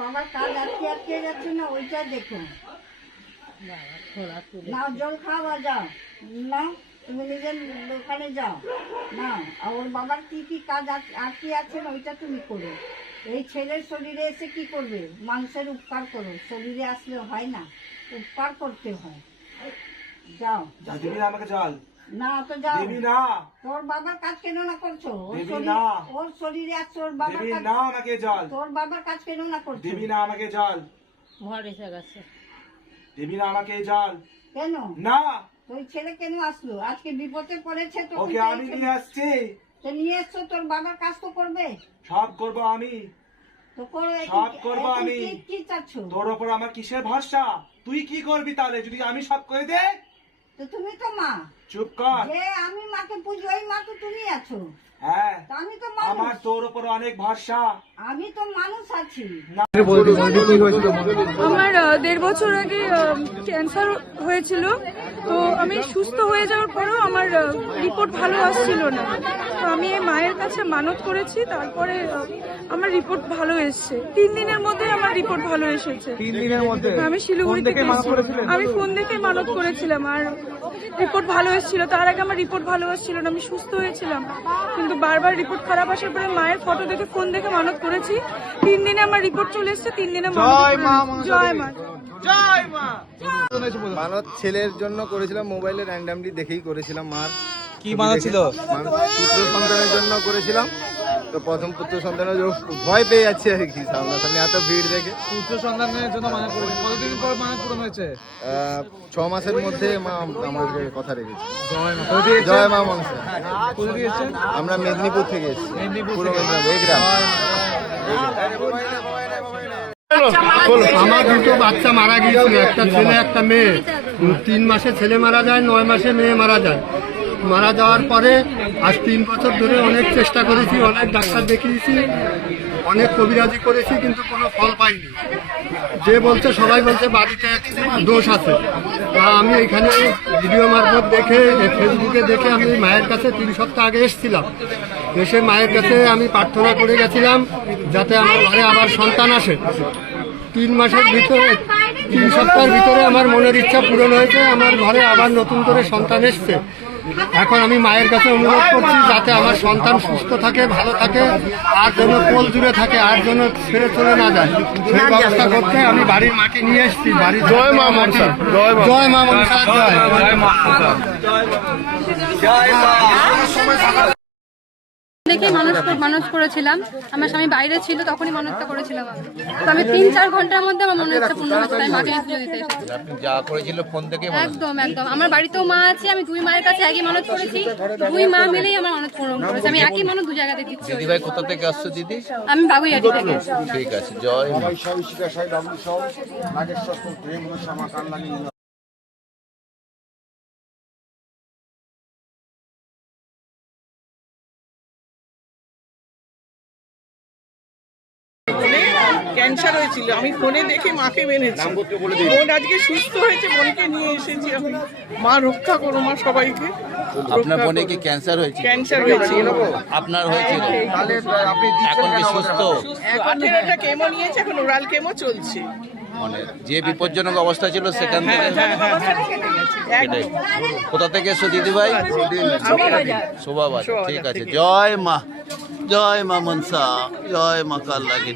বাবার কাজ আটকে আটকে যাচ্ছে না, ওইটা দেখো। নাও জল খাওয়া যাও, নাও তুমি নিজের দোকানে যাও, নাও। আর ওর বাবার কি কি কাজ আটকে আছে না ওইটা তুমি করো। এই ছেলের শরীরে এসে কি করবে? মানুষের উপকার করো, শরীরে আসলে হয় না, উপকার করতে হয়। যাও। আমাকে জল না তো যাও না। তোর বাবার কাজ কেন না করছো? ওর শরীরে আছে, ওর বাবার কাজ না আমাকে জল। তোর বাবার কাজ কেন না করছো? দিবি না আমাকে জল। ভর এসে গেছে। দিবি না আমাকে জল। কেন না? তোর ছেলে কেন আসলো? আজকে বিপদে পড়েছে তো ওকে আমি নিয়ে আসছি। তো নিয়ে এসছো, তোর বাবার কাজ তো করবে। সব করবো আমি, তো করো। সব করবো আমি। কি চাচ্ছ? তোর ওপর আমার কিসের ভরসা? তুই কি করবি তাহলে যদি আমি সব করে দে? তো তুমি তো মা। চুপ কর। যে আমি মাকে পুজো, ওই মা তো তুমি আছো। হ্যাঁ, আমি তো আমার মানুষ, তোর ওপর অনেক ভরসা। আমি তো মানুষ আছি। আমার 1.5 বছর আগে ক্যান্সার হয়েছিল। তো আমি সুস্থ হয়ে যাওয়ার পরেও আমার রিপোর্ট ভালো আসছিল না। তো আমি মায়ের কাছে মানত করেছি, তারপরে আমার রিপোর্ট ভালো এসেছে। 3 দিনের মধ্যে আমার রিপোর্ট ভালো এসেছে। 3 দিনের মধ্যে? আমি শিলিগুড়ি থেকে আমি ফোন দেখে মানত করেছিলাম, আর রিপোর্ট ভালো এসেছিল। তার আগে আমার রিপোর্ট ভালো আসছিল না, আমি সুস্থ হয়েছিলাম। কিন্তু বারবার রিপোর্ট খারাপ আসার পরে মায়ের ফটো দেখে ফোন দেখে মানত করেছি। 3 দিনে আমার রিপোর্ট চলে এসেছে। 3 দিনে জয় মা। জয় মা। মানত ছেলের জন্য করেছিলাম, মোবাইলে র্যান্ডামলি দেখেই করেছিলাম। মার কি মানত ছিল? পুত্র সন্তানের জন্য করেছিলাম। তো প্রথম পুত্র সন্তানের ভয় পেয়ে যাচ্ছে আর কি, সামনাসামনি এত ভিড় দেখে। পুত্র সন্তানের জন্য মানত করেছে। কতদিন পর মানত পূরণ হয়েছে? 6 মাসের মধ্যে মা আমাদেরকে কথা রেখেছে। জয় মা। জয় মা মনসা। কোথা দিয়েছেন? আমরা মেদিনীপুর থেকে এসেছি। মেদিনীপুর পূর্ব থেকে। মেদিনীপুর, এই গ্রাম। আমার দুটো বাচ্চা মারা গিয়েছিল, একটা ছেলে একটা মেয়ে। 3 মাসে ছেলে মারা যায়, 9 মাসে মেয়ে মারা যায়। মারা যাওয়ার পরে আজ 3 বছর ধরে অনেক চেষ্টা করেছি, অনেক ডাক্তার দেখিয়েছি, অনেক কবিরাজি করেছি, কিন্তু কোনো ফল পাইনি। যে বলছে, সবাই বলছে বাড়িতে দোষ আছে। তা আমি এখানে ভিডিও মারফত দেখে, ফেসবুকে দেখে আমি মায়ের কাছে 3 সপ্তাহ আগে এসেছিলাম। এসে মায়ের কাছে আমি প্রার্থনা করে গেছিলাম যাতে আমার ঘরে আবার সন্তান আসে। 3 মাসের ভিতরে, 3 সপ্তাহের ভিতরে আমার মনের ইচ্ছা পূরণ হয়েছে। আমার ঘরে আবার নতুন করে সন্তান এসছে। এখন আমি মায়ের কাছে অনুরোধ করছি যাতে আমার সন্তান সুস্থ থাকে, ভালো থাকে, আর যেন কোল জুড়ে থাকে, আর যেন ছেড়ে চলে না যায়, সেই ব্যবস্থা করতে আমি বাড়ির মাটি নিয়ে এসেছি। বাড়ির জয় মা মনসা, জয় মা মনসা, জয় মা। দেখে মানুষ করেছিলাম। আমার স্বামী বাইরে ছিল, তখনই মানতটা করেছিলাম আমি। তো আমি 3-4 ঘন্টার মধ্যে আমার মনের ইচ্ছা পূর্ণ হয়েছে। আমি মাকে পুজো দিতে এসেছি। আপনি যা করেছিল ফোন থেকে? একদম একদম। আমার বাড়িতেও মা আছে, আমি 2 মায়ের কাছে একই মানত করেছি। 2 মা মিলেই আমার মানত পূরণ করেছে। আমি একই মানত 2 জায়গাতে দিচ্ছি। দিদি ভাই কোথা থেকে আসছো দিদি? আমি বাগুইয়াটি থেকে। ঠিক আছে, জয় মা। ক্যান্সার হয়েছিল, আমি ফোনে দেখে মাকে মেনেছি। বোন আজকে সুস্থ হয়েছে, বোনকে নিয়ে এসেছি আমি। মা রক্ষা করো, মা সবাইকে। আপনার বোনে কি ক্যান্সার হয়েছে? ক্যান্সার হয়েছিল। আপনার হয়েছিল? এখন কি সুস্থ? এখন একটা কেমো নিয়েছে, এখন ওরাল কেমো চলছে। মানে যে বিপজ্জনক অবস্থা ছিল সেখান থেকে একদম। কোথা থেকে এসো দিদি ভাই? শোভাবাজার। ঠিক আছে, জয় মা, জয় মা মনসা, জয় মা কাল লাগে।